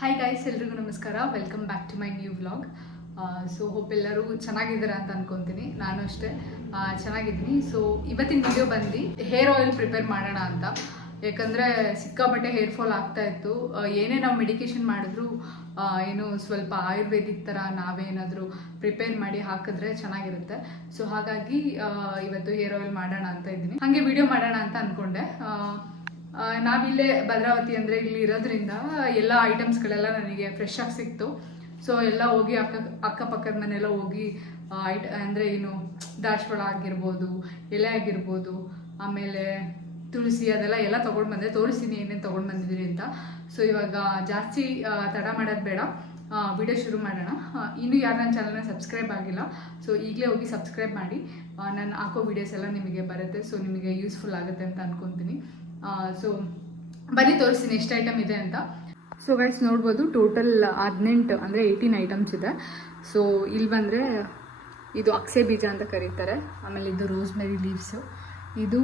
Hi guys, ಎಲ್ರಿಗೂ ನಮಸ್ಕಾರ. Welcome back to my new vlog. So hope ಎಲ್ಲರೂ ಚೆನ್ನಾಗಿದ್ದೀರಾ ಅಂತ ಅನ್ಕೊತೀನಿ. ನಾನು ಅಷ್ಟೇ ಚೆನ್ನಾಗಿದ್ದೀನಿ. ಸೊ ಇವತ್ತಿನ ವಿಡಿಯೋ ಬಂದು ಹೇರ್ ಆಯಿಲ್ ಪ್ರಿಪೇರ್ ಮಾಡೋಣ ಅಂತ. ಯಾಕಂದರೆ ಸಿಕ್ಕಾಪಟ್ಟೆ ಹೇರ್ ಫಾಲ್ ಆಗ್ತಾ ಇತ್ತು. ಏನೇ ನಾವು ಮೆಡಿಕೇಶನ್ ಮಾಡಿದ್ರು ಏನು ಸ್ವಲ್ಪ ಆಯುರ್ವೇದಿಕ್ ಥರ ನಾವೇನಾದರೂ ಪ್ರಿಪೇರ್ ಮಾಡಿ ಹಾಕಿದ್ರೆ ಚೆನ್ನಾಗಿರುತ್ತೆ. ಸೊ ಹಾಗಾಗಿ ಇವತ್ತು ಹೇರ್ ಆಯಿಲ್ ಮಾಡೋಣ ಅಂತ ಇದ್ದೀನಿ. ಹಾಗೆ ವಿಡಿಯೋ ಮಾಡೋಣ ಅಂತ ಅಂದ್ಕೊಂಡೆ. ನಾವಿಲ್ಲೇ ಭದ್ರಾವತಿ ಅಂದರೆ ಇಲ್ಲಿ ಇರೋದ್ರಿಂದ ಎಲ್ಲ ಐಟಮ್ಸ್ಗಳೆಲ್ಲ ನನಗೆ ಫ್ರೆಶ್ ಆಗಿ ಸಿಕ್ತು. ಸೊ ಎಲ್ಲ ಹೋಗಿ ಅಕ್ಕಪಕ್ಕದ ಮನೆಯೆಲ್ಲ ಹೋಗಿ ಅಂದರೆ ಏನು ದಾಸವಾಳ ಆಗಿರ್ಬೋದು, ಎಲೆ ಆಗಿರ್ಬೋದು, ಆಮೇಲೆ ತುಳಸಿ ಅದೆಲ್ಲ ತೊಗೊಂಡು ಬಂದೆ. ತೋರಿಸ್ತೀನಿ ಏನೇನು ತೊಗೊಂಡು ಬಂದಿದ್ದೀನಿ ಅಂತ. ಸೊ ಇವಾಗ ಜಾಸ್ತಿ ತಡ ಮಾಡೋದು ಬೇಡ, ವಿಡಿಯೋ ಶುರು ಮಾಡೋಣ. ಇನ್ನೂ ಯಾರು ನನ್ನ ಚಾನಲ್ನ ಸಬ್ಸ್ಕ್ರೈಬ್ ಆಗಿಲ್ಲ, ಸೊ ಈಗಲೇ ಹೋಗಿ ಸಬ್ಸ್ಕ್ರೈಬ್ ಮಾಡಿ. ನಾನು ಹಾಕೋ ವೀಡಿಯೋಸ್ ಎಲ್ಲ ನಿಮಗೆ ಬರುತ್ತೆ. ಸೊ ನಿಮಗೆ ಯೂಸ್ಫುಲ್ ಆಗುತ್ತೆ ಅಂತ ಅಂದ್ಕೊತೀನಿ. ಸೊ ಬನ್ನಿ ತೋರಿಸ್ತೀನಿ ಎಷ್ಟು ಐಟಮ್ ಇದೆ ಅಂತ. ಸೊ ಗೈಸ್ ನೋಡ್ಬೋದು, ಟೋಟಲ್ 18 ಅಂದರೆ 18 ಐಟಮ್ಸ್ ಇದೆ. ಸೊ ಇಲ್ಲಿ ಬಂದರೆ ಇದು ಅಕ್ಸೆ ಬೀಜ ಅಂತ ಕರೀತಾರೆ. ಆಮೇಲೆ ಇದು ರೋಸ್ಮೆರಿ ಲೀವ್ಸು. ಇದು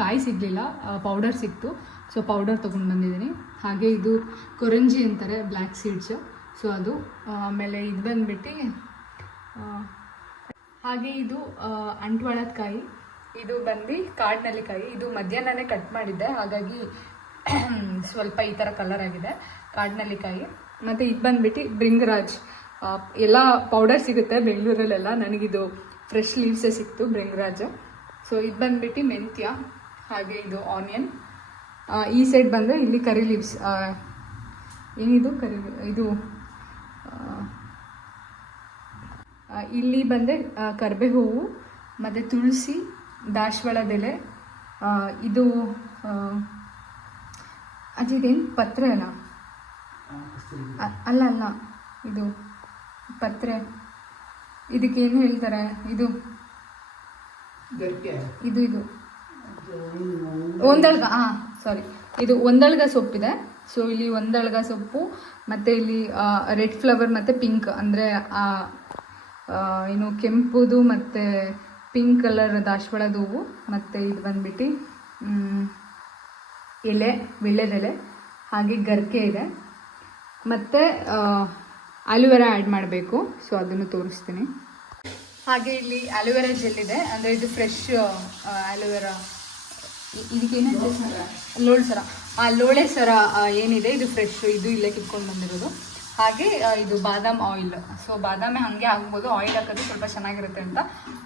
ಕಾಯಿ ಸಿಗಲಿಲ್ಲ, ಪೌಡರ್ ಸಿಕ್ತು. ಸೊ ಪೌಡರ್ ತೊಗೊಂಡು ಬಂದಿದ್ದೀನಿ. ಹಾಗೆ ಇದು ಕೊರಂಜಿ ಅಂತಾರೆ, ಬ್ಲ್ಯಾಕ್ ಸೀಡ್ಸು. ಸೊ ಅದು ಆಮೇಲೆ ಇದು ಬಂದುಬಿಟ್ಟು ಹಾಗೆ ಇದು ಅಂಟ್ವಾಳದ ಕಾಯಿ. ಇದು ಬಂದು ಕಾಡಿನಲ್ಲಿಕಾಯಿ. ಇದು ಮಧ್ಯಾಹ್ನನೇ ಕಟ್ ಮಾಡಿದ್ದೆ, ಹಾಗಾಗಿ ಸ್ವಲ್ಪ ಈ ಥರ ಕಲರ್ ಆಗಿದೆ, ಕಾಡಿನಲ್ಲಿಕಾಯಿ. ಮತ್ತು ಇದು ಬಂದುಬಿಟ್ಟು ಭೃಂಗರಾಜ್. ಎಲ್ಲ ಪೌಡರ್ ಸಿಗುತ್ತೆ ಬೆಂಗಳೂರಲ್ಲೆಲ್ಲ, ನನಗಿದು ಫ್ರೆಶ್ ಲೀವ್ಸೇ ಸಿಕ್ತು, ಭೃಂಗರಾಜ್. ಸೊ ಇದು ಬಂದುಬಿಟ್ಟು ಮೆಂತ್ಯ. ಹಾಗೆ ಇದು ಆನಿಯನ್. ಈ ಸೈಡ್ ಬಂದರೆ ಇಲ್ಲಿ ಕರಿ ಲೀವ್ಸ್. ಏನಿದು ಇದು ಇಲ್ಲಿ ಬಂದರೆ ಕರ್ಬೇ ಹೂವು ಮತ್ತು ತುಳಸಿ, ದಾಸವಾಳದೆಲೆ. ಇದು ಅಜಿದೇನು ಪತ್ರೆನಾ? ಅಲ್ಲ, ಇದು ಪತ್ರೆ. ಇದಕ್ಕೇನು ಹೇಳ್ತಾರೆ? ಇದು ಒಂದಳ್ಗ. ಸಾರಿ, ಇದು ಒಂದಳ್ಗ ಸೊಪ್ಪಿದೆ. ಸೊ ಇಲ್ಲಿ ಒಂದಳ್ಗ ಸೊಪ್ಪು, ಮತ್ತು ಇಲ್ಲಿ ರೆಡ್ ಫ್ಲವರ್ ಮತ್ತು ಪಿಂಕ್, ಅಂದರೆ ಏನು ಕೆಂಪುದು ಮತ್ತು ಪಿಂಕ್ ಕಲರ್ ದಾಸವಾಳದ ಹೂವು. ಮತ್ತು ಇದು ಬಂದ್ಬಿಟ್ಟು ಎಲೆ, ವಿಳ್ಳೆದೆಲೆ. ಹಾಗೆ ಗರ್ಕೆ ಇದೆ. ಮತ್ತು ಆಲೂವೆರಾ ಆ್ಯಡ್ ಮಾಡಬೇಕು. ಸೊ ಅದನ್ನು ತೋರಿಸ್ತೀನಿ. ಹಾಗೆ ಇಲ್ಲಿ ಆಲೂವೆರಾ ಜೆಲ್ ಇದೆ, ಅಂದರೆ ಇದು ಫ್ರೆಶ್ ಆಲೂವೆರಾ. ಇದಕ್ಕೇನು ಲೋಳೆ ಸರ. ಲೋಳೆ ಸರ ಏನಿದೆ ಇದು ಫ್ರೆಶ್, ಇದು ಇಲ್ಲೇ ಕಿತ್ಕೊಂಡು ಬಂದಿರೋದು. ಹಾಗೆ ಇದು ಬಾದಾಮ್ ಆಯಿಲ್. ಸೊ ಬಾದಾಮಿ ಹಾಗೆ ಆಗ್ಬೋದು, ಆಯಿಲ್ ಹಾಕೋದು ಸ್ವಲ್ಪ ಚೆನ್ನಾಗಿರುತ್ತೆ ಅಂತ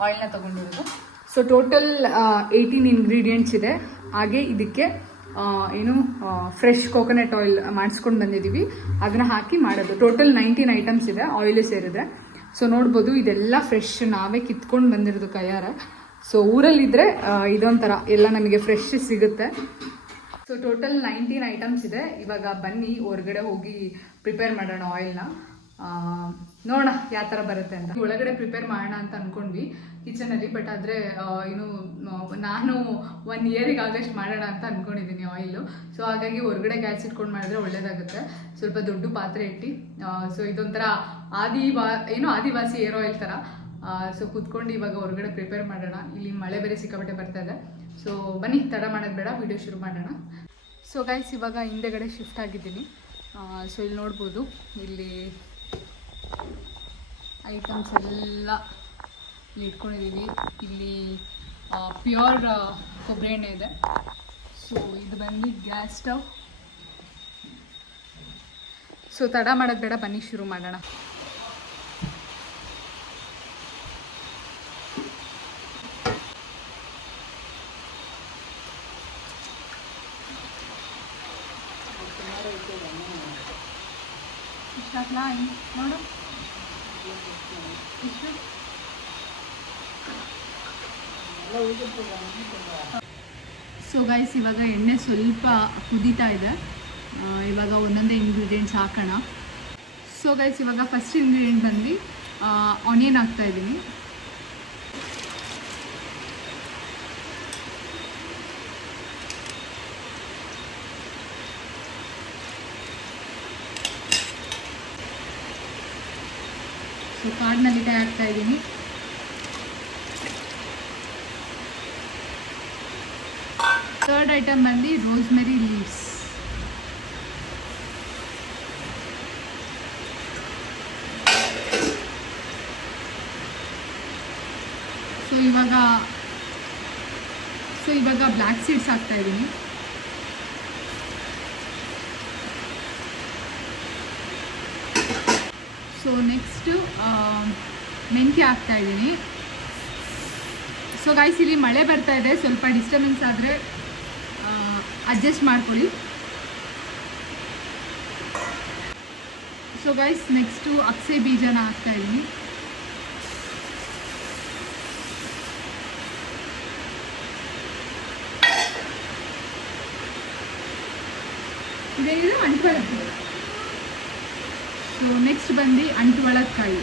ಆಯಿಲ್ನ ತೊಗೊಂಡಿರೋದು. ಸೊ ಟೋಟಲ್ 18 ಇಂಗ್ರೀಡಿಯೆಂಟ್ಸ್ ಇದೆ. ಹಾಗೆ ಇದಕ್ಕೆ ಏನು ಫ್ರೆಶ್ ಕೋಕೋನಟ್ ಆಯಿಲ್ ಮಾಡಿಸ್ಕೊಂಡು ಬಂದಿದ್ದೀವಿ, ಅದನ್ನು ಹಾಕಿ ಮಾಡೋದು. ಟೋಟಲ್ 19 ಐಟಮ್ಸ್ ಇದೆ, ಆಯಿಲು ಸೇರಿದೆ. ಸೊ ನೋಡ್ಬೋದು, ಇದೆಲ್ಲ ಫ್ರೆಶ್, ನಾವೇ ಕಿತ್ಕೊಂಡು ಬಂದಿರೋದು ಕೈಯಾರೆ. ಸೊ ಊರಲ್ಲಿದ್ದರೆ ಇದೊಂಥರ ಎಲ್ಲ ನಮಗೆ ಫ್ರೆಶ್ ಸಿಗುತ್ತೆ. ಸೊ ಟೋಟಲ್ 19 ಐಟಮ್ಸ್ ಇದೆ. ಇವಾಗ ಬನ್ನಿ ಹೊರಗಡೆ ಹೋಗಿ ಪ್ರಿಪೇರ್ ಮಾಡೋಣ ಆಯಿಲ್ನ. ನೋಡೋಣ ಯಾವ ಥರ ಬರುತ್ತೆ ಅಂತ. ಒಳಗಡೆ ಪ್ರಿಪೇರ್ ಮಾಡೋಣ ಅಂತ ಅಂದ್ಕೊಂಡ್ವಿ ಕಿಚನಲ್ಲಿ. ಬಟ್ ಆದರೆ ಏನು ನಾನು 1 ಇಯರಿಗೆ ಆಗಸ್ಟ್ ಮಾಡೋಣ ಅಂತ ಅಂದ್ಕೊಂಡಿದ್ದೀನಿ ಆಯಿಲು. ಸೊ ಹಾಗಾಗಿ ಹೊರಗಡೆ ಗ್ಯಾಸ್ ಇಟ್ಕೊಂಡು ಮಾಡಿದ್ರೆ ಒಳ್ಳೇದಾಗುತ್ತೆ. ಸ್ವಲ್ಪ ದೊಡ್ಡ ಪಾತ್ರೆ ಇಟ್ಟು. ಸೊ ಇದೊಂಥರ ಆದಿವಾಸಿ ಏರ್ ಆಯಿಲ್ ಥರ. ಸೊ ಕೂತ್ಕೊಂಡು ಇವಾಗ ಹೊರಗಡೆ ಪ್ರಿಪೇರ್ ಮಾಡೋಣ. ಇಲ್ಲಿ ಮಳೆ ಬೇರೆ ಸಿಕ್ಕಾಪಟ್ಟೆ ಬರ್ತಾ ಇದೆ. ಸೊ ಬನ್ನಿ, ತಡ ಮಾಡೋದು ಬೇಡ, ವಿಡಿಯೋ ಶುರು ಮಾಡೋಣ. ಸೊ ಗೈಸ್, ಇವಾಗ ಹಿಂದೆಗಡೆ ಶಿಫ್ಟ್ ಆಗಿದ್ದೀನಿ. ಸೊ ಇಲ್ಲಿ ನೋಡ್ಬೋದು, ಇಲ್ಲಿ ಐಟಮ್ಸ್ ಎಲ್ಲ ಇಲ್ಲಿ ಇಟ್ಕೊಂಡಿದ್ದೀವಿ. ಇಲ್ಲಿ ಪ್ಯೂರ್ ಕೊಬ್ಬರಿ ಎಣ್ಣೆ ಇದೆ. ಸೊ ಇದು ಬಂದು ಗ್ಯಾಸ್ ಸ್ಟವ್. ಸೊ ತಡ ಮಾಡೋದು ಬೇಡ, ಬನ್ನಿ ಶುರು ಮಾಡೋಣ. ನೋಡು ಸೊ ಗೈಸ್, ಇವಾಗ ಎಣ್ಣೆ ಸ್ವಲ್ಪ ಕುದೀತಾ ಇದೆ. ಇವಾಗ ಒಂದೊಂದೇ ಇಂಗ್ರೀಡಿಯೆಂಟ್ಸ್ ಹಾಕೋಣ. ಸೊ ಗೈಸ್, ಇವಾಗ ಫಸ್ಟ್ ಇಂಗ್ರೀಡಿಯೆಂಟ್ ಬಂದು ಆನಿಯನ್ ಹಾಕ್ತಾ ಇದ್ದೀನಿ. ಸೊ ಕಾಡಿನಲ್ಲಿಕಾಯಿ ಹಾಕ್ತಾ ಇದ್ದೀನಿ. ಥರ್ಡ್ ಐಟಮ್ ಬಂದು ರೋಸ್ಮೆರಿ ಲೀವ್ಸ್. ಇವಾಗ ಬ್ಲ್ಯಾಕ್ ಸೀಡ್ಸ್ ಹಾಕ್ತಾಯಿದ್ದೀನಿ. ಸೊ ನೆಕ್ಸ್ಟು ಮೆಂತ್ಯ ಹಾಕ್ತಾಯಿದ್ದೀನಿ. ಸೊ ಗೈಸ್, ಇಲ್ಲಿ ಮಳೆ ಬರ್ತಾ ಇದೆ, ಸ್ವಲ್ಪ ಡಿಸ್ಟರ್ಬೆನ್ಸ್ ಆದರೆ ಅಡ್ಜಸ್ಟ್ ಮಾಡ್ಕೊಳ್ಳಿ. ಸೊ ಗೈಸ್, ನೆಕ್ಸ್ಟು ಅಕ್ಸೆ ಬೀಜನ ಹಾಕ್ತಾಯಿದ್ದೀನಿ. ಇದೇನಿದೆ ಅಂಟುವಳಕ್ಕಾಯಿ. ಸೊ ನೆಕ್ಸ್ಟ್ ಬಂದು ಅಂಟುವಳಕ್ಕಾಯಿ.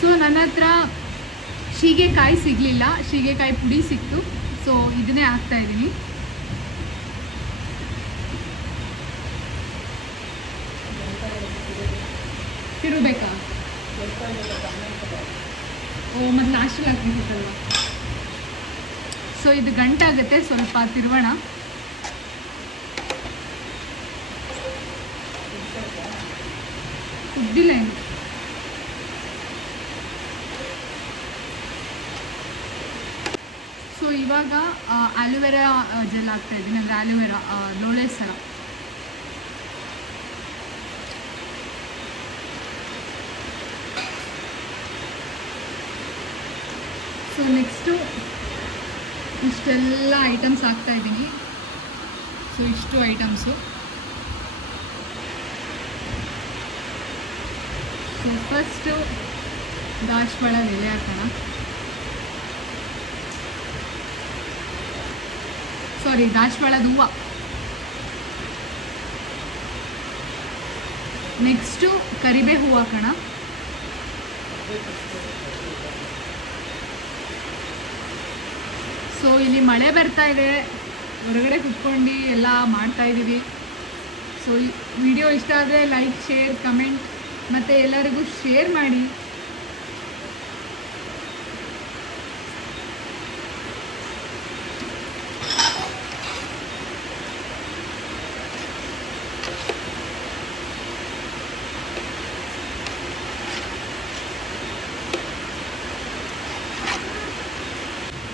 ಸೊ ನನ್ನ ಹತ್ರ ಶೀಗೆಕಾಯಿ ಸಿಗಲಿಲ್ಲ, ಶೀಗೆಕಾಯಿ ಪುಡಿ ಸಿಕ್ತು. ಸೊ ಇದನ್ನೇ ಹಾಕ್ತಾಯಿದ್ದೀನಿ. ತಿರುಬೇಕಾ? ಓ, ಮತ್ತು ಲಾಸ್ಟಲ್ಲಿ ಹಾಕ್ಬೇಕಲ್ವ. ಸೊ ಇದು ಗಂಟಾಗುತ್ತೆ, ಸ್ವಲ್ಪ ತಿರುವಣ. ಕುದ್ದಿಲ್ಲ ಏನು. ಸೊ ಇವಾಗ ಆಲೋವೆರಾ ಜೆಲ್ ಹಾಕ್ತಾಯಿದ್ದೀನಿ, ಅಂದರೆ ಆಲೋವೆರಾ ಲೋಳೆ ಸರ. ಸೊ ನೆಕ್ಸ್ಟು ಇಷ್ಟೆಲ್ಲ ಐಟಮ್ಸ್ ಹಾಕ್ತಾಯಿದ್ದೀನಿ. ಸೊ ಇಷ್ಟು ಐಟಮ್ಸು. ಸೊ ಫಸ್ಟು ದಾಸವಾಳ ಎಲೆ ಹಾಕೋಣ. ಸಾರಿ, ದಾಸವಾಳದ ಹೂವು. ನೆಕ್ಸ್ಟು ಕರಿಬೇ ಹೂವು ಹಾಕೋಣ. ಸೊ ಇಲ್ಲಿ ಮಳೆ ಬರ್ತಾ ಇದೆ, ಹೊರಗಡೆ ಕುತ್ಕೊಂಡು ಎಲ್ಲ ಮಾಡ್ತಾಯಿದ್ದೀವಿ. ಸೊ ಈ ವಿಡಿಯೋ ಇಷ್ಟ ಆದರೆ ಲೈಕ್, ಶೇರ್, ಕಮೆಂಟ್ ಮತ್ತು ಎಲ್ಲರಿಗೂ ಶೇರ್ ಮಾಡಿ.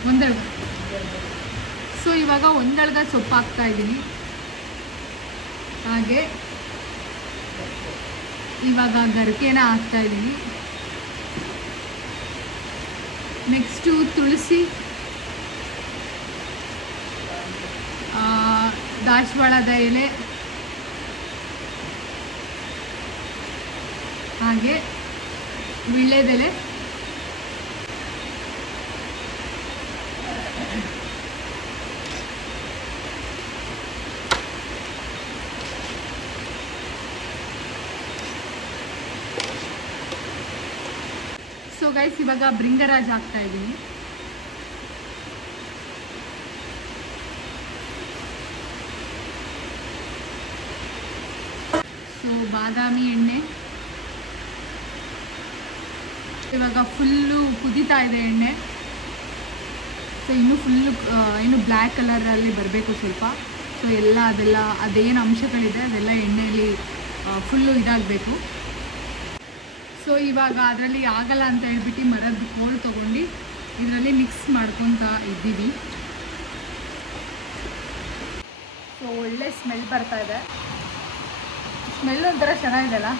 ಒಂದಳ್ಗ. ಸೊ ಇವಾಗ ಒಂದಳ್ಗ ಸೊಪ್ಪು ಹಾಕ್ತಾಯಿದ್ದೀನಿ. ಹಾಗೆ ಇವಾಗ ಗರಿಕೆನ ಹಾಕ್ತಾಯಿದ್ದೀನಿ. ನೆಕ್ಸ್ಟು ತುಳಸಿ, ದಾಸವಾಳದ ಎಲೆ, ಹಾಗೆ ವೀಳ್ಯದೆಲೆ, ಸೊ ಗೈಸ್ ಇವಾಗ ಭೃಂಗರಾಜ ಹಾಕ್ತಾ ಇದ್ದೀನಿ. ಸೊ ಬಾದಾಮಿ ಎಣ್ಣೆ ಇವಾಗ ಫುಲ್ಲು ಕುದೀತಾ ಇದೆ ಎಣ್ಣೆ. ಸೊ ಇನ್ನೂ ಇನ್ನು ಬ್ಲ್ಯಾಕ್ ಕಲರಲ್ಲಿ ಬರಬೇಕು ಸ್ವಲ್ಪ. ಸೊ ಅದೆಲ್ಲ ಅದೇನು ಅಂಶಗಳಿದೆ ಅದೆಲ್ಲ ಎಣ್ಣೆಯಲ್ಲಿ ಫುಲ್ಲು ಇದಾಗಬೇಕು. ಸೊ ಇವಾಗ ಅದರಲ್ಲಿ ಆಗಲ್ಲ ಅಂತ ಹೇಳ್ಬಿಟ್ಟು ಮರದ ಕೋಲ್ ತೊಗೊಂಡು ಇದರಲ್ಲಿ ಮಿಕ್ಸ್ ಮಾಡ್ಕೊತಾ ಇದ್ದೀವಿ. ಸೊ ಒಳ್ಳೆ ಸ್ಮೆಲ್ ಬರ್ತಾ ಇದೆ. ಸ್ಮೆಲ್ ಒಂಥರ ಚೆನ್ನಾಗಿದೆಲ್ಲ.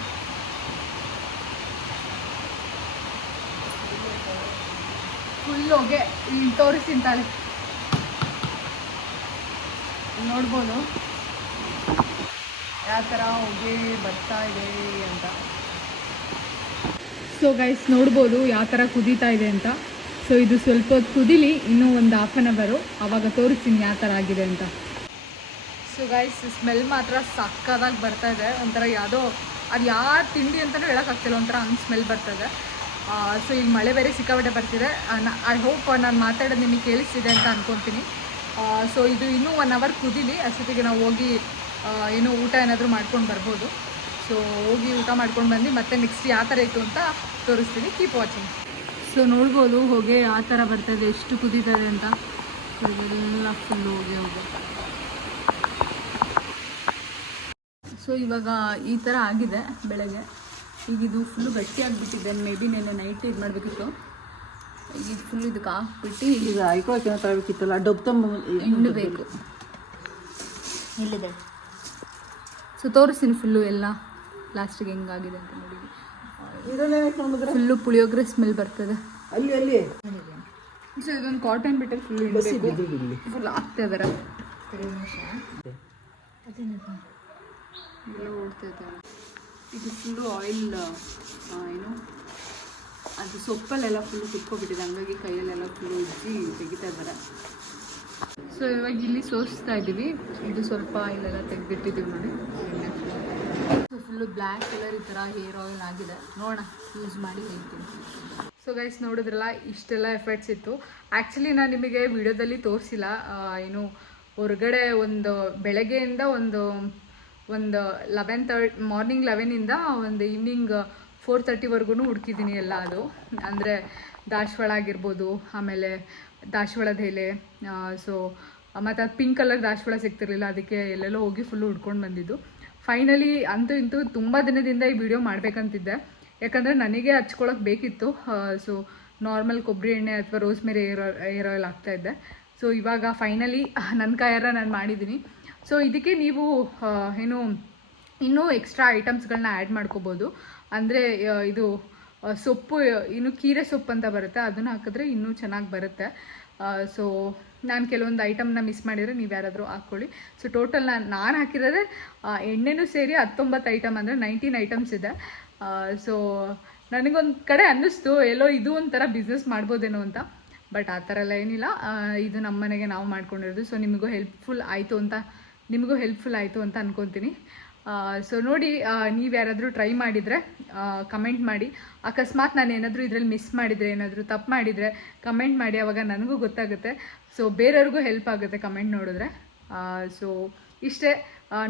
ಫುಲ್ ಹೊಗೆ ಇಲ್ಲಿ ತೋರಿಸ್ತೀನಿ ತಾಳೆ, ನೋಡ್ಬೋದು ಯಾವ ಥರ ಹೊಗೆ ಬರ್ತಾ ಇದೆ ಅಂತ. ಸೊ ಗೈಸ್ ನೋಡ್ಬೋದು ಯಾವ ಥರ ಕುದೀತಾ ಇದೆ ಅಂತ. ಸೊ ಇದು ಸ್ವಲ್ಪ ಹೊತ್ತು ಕುದಿಲಿ, ಇನ್ನೂ ಒಂದು ಹಾಫ್ ಆನ್ ಅವರು, ಆವಾಗ ತೋರಿಸ್ತೀನಿ ಯಾವ ಥರ ಆಗಿದೆ ಅಂತ. ಸೊ ಗೈಸ್ ಸ್ಮೆಲ್ ಮಾತ್ರ ಸಕ್ಕದಾಗಿ ಬರ್ತಾ ಇದೆ. ಒಂಥರ ಯಾವುದೋ ಅದು ಯಾವ ತಿಂಡಿ ಅಂತಲೂ ಹೇಳೋಕ್ಕಾಗ್ತಿಲ್ಲ, ಒಂಥರ ಹಂಗೆ ಸ್ಮೆಲ್ ಬರ್ತಾಯಿದೆ. ಸೊ ಈಗ ಮಳೆ ಬೇರೆ ಸಿಕ್ಕಾಪಟ್ಟೆ ಬರ್ತಿದೆ. ಐ ಹೋಪ್ ನಾನು ಮಾತಾಡೋದು ನಿಮಗೆ ಕೇಳಿಸ್ತಿದೆ ಅಂತ ಅಂದ್ಕೊತೀನಿ. ಸೊ ಇದು ಇನ್ನೂ 1 ಅವರ್ ಕುದೀಲಿ, ಅಷ್ಟೊತ್ತಿಗೆ ನಾವು ಹೋಗಿ ಏನೋ ಊಟ ಏನಾದರೂ ಮಾಡ್ಕೊಂಡು ಬರ್ಬೋದು. ಸೊ ಹೋಗಿ ಊಟ ಮಾಡ್ಕೊಂಡು ಬಂದು ಮತ್ತೆ ನೆಕ್ಸ್ಟ್ ಯಾವ ಥರ ಇತ್ತು ಅಂತ ತೋರಿಸ್ತೀನಿ. Keep watching. ಸೊ ನೋಡ್ಬೋದು ಹೊಗೆ ಯಾವ ಥರ ಬರ್ತಾಯಿದೆ, ಎಷ್ಟು ಕುದೀತದೆ ಅಂತ. ಸೊ ಇದೆಲ್ಲ ಫುಲ್ ಹೊಗೆ ಸೊ ಇವಾಗ ಈ ಥರ ಆಗಿದೆ ಬೆಳಗ್ಗೆ. ಈಗ ಇದು ಫುಲ್ಲು ಗಟ್ಟಿಯಾಗಿಬಿಟ್ಟಿದೆ. ಮೇ ಬಿ ನೆನ್ನೆ ನೈಟ್ ಇದು ಮಾಡಬೇಕಿತ್ತು. ಈಗ ಫುಲ್ ಇದಕ್ಕೆ ಹಾಕ್ಬಿಟ್ಟು ಈಗ ಐಕೋಕೆ ತರಬೇಕಿತ್ತಲ್ಲ, ಡಬ್ಬ ಹಿಂಡಬೇಕು. ಇಲ್ಲಿದೆ. ಸೊ ತೋರಿಸ್ತೀನಿ ಫುಲ್ಲು ಎಲ್ಲ ಲಾಸ್ಟಿಗೆ ಹೆಂಗಾಗಿದೆ ಅಂತ ನೋಡಿ. ಫುಲ್ಲು ಪುಳಿಯೋಗರೆ ಸ್ಮೆಲ್ ಬರ್ತದೆ ಅಲ್ಲಿ ಅಲ್ಲಿ. ಸೊ ಇದೊಂದು ಕಾಟನ್ ಬಿಟ್ಟರೆ ಫುಲ್ ಇಡಬೇಕು. ಫುಲ್ ಆಗ್ತಾ ಇದಾರೆ. ಎಲ್ಲ ಓಡ್ತಾ ಇದ್ದಾರೆ. ಇದು ಫುಲ್ಲು ಆಯಿಲ್ ಏನು ಅದು ಸೊಪ್ಪಲ್ಲೆಲ್ಲ ಫುಲ್ಲು ಕುತ್ಕೊಬಿಟ್ಟಿದೆ, ಹಂಗಾಗಿ ಕೈಯಲ್ಲೆಲ್ಲ ಫುಲ್ಲು ಉಜ್ಜಿ ತೆಗಿತಾ ಇದ್ದಾರೆ. ಸೊ ಇವಾಗ ಇಲ್ಲಿ ಸೋಸ್ತಾ ಇದ್ದೀವಿ. ಇದು ಸ್ವಲ್ಪ ಇಲ್ಲೆಲ್ಲ ತೆಗೆದಿಟ್ಟಿದ್ದೀವಿ ನೋಡಿ. ಸೊ ಫುಲ್ಲು ಬ್ಲ್ಯಾಕ್ ಕಲರ್ ಈ ಥರ ಹೇರ್ ಆಯಿಲ್ ಆಗಿದೆ. ನೋಡೋಣ ಯೂಸ್ ಮಾಡಿ ಹೇಳ್ತೀನಿ. ಸೊ ಗೈಸ್ ನೋಡಿದ್ರಲ್ಲ, ಇಷ್ಟೆಲ್ಲ ಎಫರ್ಟ್ಸ್ ಇತ್ತು. ಆ್ಯಕ್ಚುಲಿ ನಾನು ನಿಮಗೆ ವಿಡಿಯೋದಲ್ಲಿ ತೋರಿಸಿಲ್ಲ. ಏನು ಹೊರಗಡೆ ಒಂದು ಬೆಳಗ್ಗೆಯಿಂದ ಒಂದು 11:30 ಮಾರ್ನಿಂಗ್ 11ಇಂದ ಒಂದು ಈವ್ನಿಂಗ್ 4:30ವರೆಗೂ ಹುಡುಕಿದ್ದೀನಿ ಎಲ್ಲ. ಅದು ಅಂದರೆ ದಾಸವಾಳ ಆಗಿರ್ಬೋದು, ಆಮೇಲೆ ದಾಸವಾಳದ ಎಲೆ, ಸೊ ಮತ್ತು ಅದು ಪಿಂಕ್ ಕಲರ್ ದಾಸವಾಳ ಸಿಗ್ತಿರಲಿಲ್ಲ, ಅದಕ್ಕೆ ಎಲ್ಲೆಲ್ಲೋ ಹೋಗಿ ಫುಲ್ಲು ಹುಡ್ಕೊಂಡು ಬಂದಿದ್ದು. ಫೈನಲಿ ಅಂತೂ ಇಂತೂ ತುಂಬ ದಿನದಿಂದ ಈ ವಿಡಿಯೋ ಮಾಡಬೇಕಂತಿದ್ದೆ, ಯಾಕಂದರೆ ನನಗೆ ಹಚ್ಕೊಳಕ್ಕೆ ಬೇಕಿತ್ತು. ಸೊ ನಾರ್ಮಲ್ ಕೊಬ್ಬರಿ ಎಣ್ಣೆ ಅಥವಾ ರೋಸ್ಮೇರಿ ಏರ್ ಆಯಿಲ್ ಆಗ್ತಾಯಿದ್ದೆ. ಸೊ ಇವಾಗ ಫೈನಲಿ ನನ್ನ ಕೈಯಾರ ನಾನು ಮಾಡಿದ್ದೀನಿ. ಸೊ ಇದಕ್ಕೆ ನೀವು ಏನು ಇನ್ನೂ ಎಕ್ಸ್ಟ್ರಾ ಐಟಮ್ಸ್ಗಳನ್ನ ಆ್ಯಡ್ ಮಾಡ್ಕೋಬೋದು. ಅಂದರೆ ಇದು ಸೊಪ್ಪು, ಇನ್ನು ಕೀರೆ ಸೊಪ್ಪು ಅಂತ ಬರುತ್ತೆ, ಅದನ್ನು ಹಾಕಿದ್ರೆ ಇನ್ನೂ ಚೆನ್ನಾಗಿ ಬರುತ್ತೆ. ಸೊ ನಾನು ಕೆಲವೊಂದು ಐಟಮ್ನ ಮಿಸ್ ಮಾಡಿದರೆ ನೀವು ಯಾರಾದರೂ ಹಾಕ್ಕೊಳ್ಳಿ. ಸೊ ಟೋಟಲ್ ನಾನು ಹಾಕಿರೋದೇ ಎಣ್ಣೆನೂ ಸೇರಿ 19 ಐಟಮ್, ಅಂದರೆ 19 ಐಟಮ್ಸ್ ಇದೆ. ಸೊ ನನಗೊಂದು ಕಡೆ ಅನ್ನಿಸ್ತು ಎಲ್ಲೋ ಇದು ಒಂಥರ ಬಿಸ್ನೆಸ್ ಮಾಡ್ಬೋದೇನೋ ಅಂತ. ಬಟ್ ಆ ಥರ ಎಲ್ಲ ಏನಿಲ್ಲ. ಇದು ನಮ್ಮ ಮನೆಗೆ ನಾವು ಮಾಡ್ಕೊಂಡಿರೋದು. ಸೊ ನಿಮಗೂ ಹೆಲ್ಪ್ಫುಲ್ ಆಯಿತು ಅಂತ ಅನ್ಕೊತೀನಿ. ಸೊ ನೋಡಿ, ನೀವು ಯಾರಾದರೂ ಟ್ರೈ ಮಾಡಿದರೆ ಕಮೆಂಟ್ ಮಾಡಿ. ಅಕಸ್ಮಾತ್ ನಾನು ಏನಾದರೂ ಇದರಲ್ಲಿ ಮಿಸ್ ಮಾಡಿದರೆ, ಏನಾದರೂ ತಪ್ಪು ಮಾಡಿದರೆ ಕಮೆಂಟ್ ಮಾಡಿ, ಆವಾಗ ನನಗೂ ಗೊತ್ತಾಗುತ್ತೆ. ಸೊ ಬೇರೆಯವ್ರಿಗೂ ಹೆಲ್ಪ್ ಆಗುತ್ತೆ ಕಮೆಂಟ್ ನೋಡಿದ್ರೆ. ಸೊ ಇಷ್ಟೇ.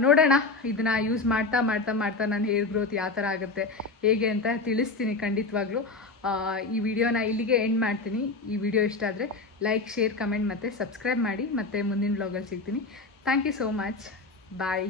ನೋಡೋಣ, ಇದನ್ನು ಯೂಸ್ ಮಾಡ್ತಾ ನಾನು ಹೇರ್ ಗ್ರೋತ್ ಯಾವ ಥರ ಆಗುತ್ತೆ ಹೇಗೆ ಅಂತ ತಿಳಿಸ್ತೀನಿ ಖಂಡಿತವಾಗ್ಲೂ. ಈ ವಿಡಿಯೋನ ಇಲ್ಲಿಗೆ ಎಂಡ್ ಮಾಡ್ತೀನಿ. ಈ ವಿಡಿಯೋ ಇಷ್ಟ ಆದರೆ ಲೈಕ್, ಶೇರ್, ಕಮೆಂಟ್ ಮತ್ತು ಸಬ್ಸ್ಕ್ರೈಬ್ ಮಾಡಿ. ಮತ್ತು ಮುಂದಿನ ವ್ಲಾಗಲ್ಲಿ ಸಿಗ್ತೀನಿ. Thank you so much. Bye.